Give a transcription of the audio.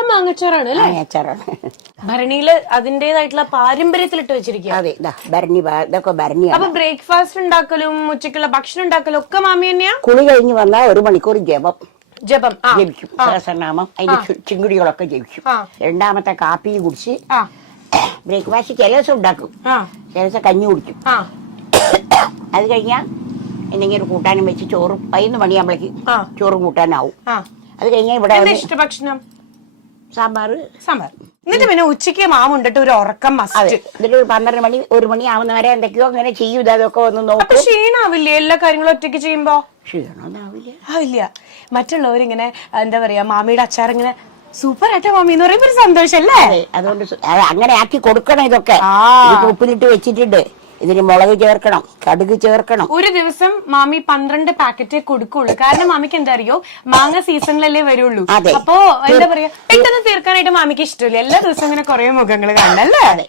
എല്ലാം മാങ്ങച്ചാറാണ് അല്ലേ? മാങ്ങാച്ചാറാണ്. ഭരണിയില് അതിന്റേതായിട്ടുള്ള പാരമ്പര്യത്തിലിട്ട് വെച്ചിരിക്കുക. അതെ, ഭരണി, ഇതൊക്കെ ഭരണിയാണ്. അപ്പൊ ബ്രേക്ക്ഫാസ്റ്റ് ഉണ്ടാക്കലും ഉച്ചക്കുള്ള ഭക്ഷണം ഉണ്ടാക്കലും ഒക്കെ മാമി തന്നെയാ? കുളി കഴിഞ്ഞ് വന്നാൽ 1 മണിക്കൂർ ജപം ജപിക്കും. സഹസ്രനാമം, അതിന്റെ ചിങ്കുടികളൊക്കെ ജപിക്കും. രണ്ടാമത്തെ കാപ്പി കുടിച്ച് ബ്രേക്ക്ഫാസ്റ്റ് ചില ദിവസം ഉണ്ടാക്കും, ചില ദിവസം കഞ്ഞി കുടിക്കും. അത് കഴിഞ്ഞാൽ എന്തെങ്കിലും കൂട്ടാനും വെച്ച് ചോറും 11 മണിയാകുമ്പോഴേക്ക് ചോറും കൂട്ടാനാവും. അത് കഴിഞ്ഞാൽ ഇവിടെ ഇഷ്ടഭക്ഷണം സാമ്പാർ. എന്നിട്ട് പിന്നെ ഉച്ചയ്ക്ക് മാമുണ്ടിട്ട് ഒരു ഉറക്കം മസ്റ്റ്. എന്നിട്ട് 12 മണി 1 മണി ആവുന്നവരെ എന്തൊക്കെയോ അങ്ങനെ ചെയ്യും. അതൊക്കെ ഒന്ന് നോക്കും. ക്ഷീണാവില്ലേ എല്ലാ കാര്യങ്ങളും ഒറ്റയ്ക്ക് ചെയ്യുമ്പോ? ക്ഷീണമൊന്നാവില്ല. മറ്റുള്ളവരിങ്ങനെ എന്താ പറയാ, മാമിയുടെ അച്ചാർ ഇങ്ങനെ സൂപ്പർ ആയിട്ടാ മാമി എന്ന് പറയുമ്പോ ഒരു സന്തോഷല്ലേ? അതുകൊണ്ട് അങ്ങനെ ആക്കി കൊടുക്കണം. ഇതൊക്കെ ഉപ്പിലിട്ട് വെച്ചിട്ടുണ്ട്. ഇതിന് മുളക് ചേർക്കണം, കടുക് ചേർക്കണം. ഒരു ദിവസം മാമി 12 പാക്കറ്റേ കൊടുക്കുള്ളൂ. കാരണം മാമിക്ക് എന്താ അറിയോ, മാങ്ങ സീസണിലല്ലേ വരുള്ളൂ. അപ്പൊ എന്താ പറയാ, പെട്ടെന്ന് തീർക്കാനായിട്ട് മാമിക്ക് ഇഷ്ടമില്ല. എല്ലാ ദിവസവും ഇങ്ങനെ കുറെ മുഖങ്ങൾ കാണണല്ലേ?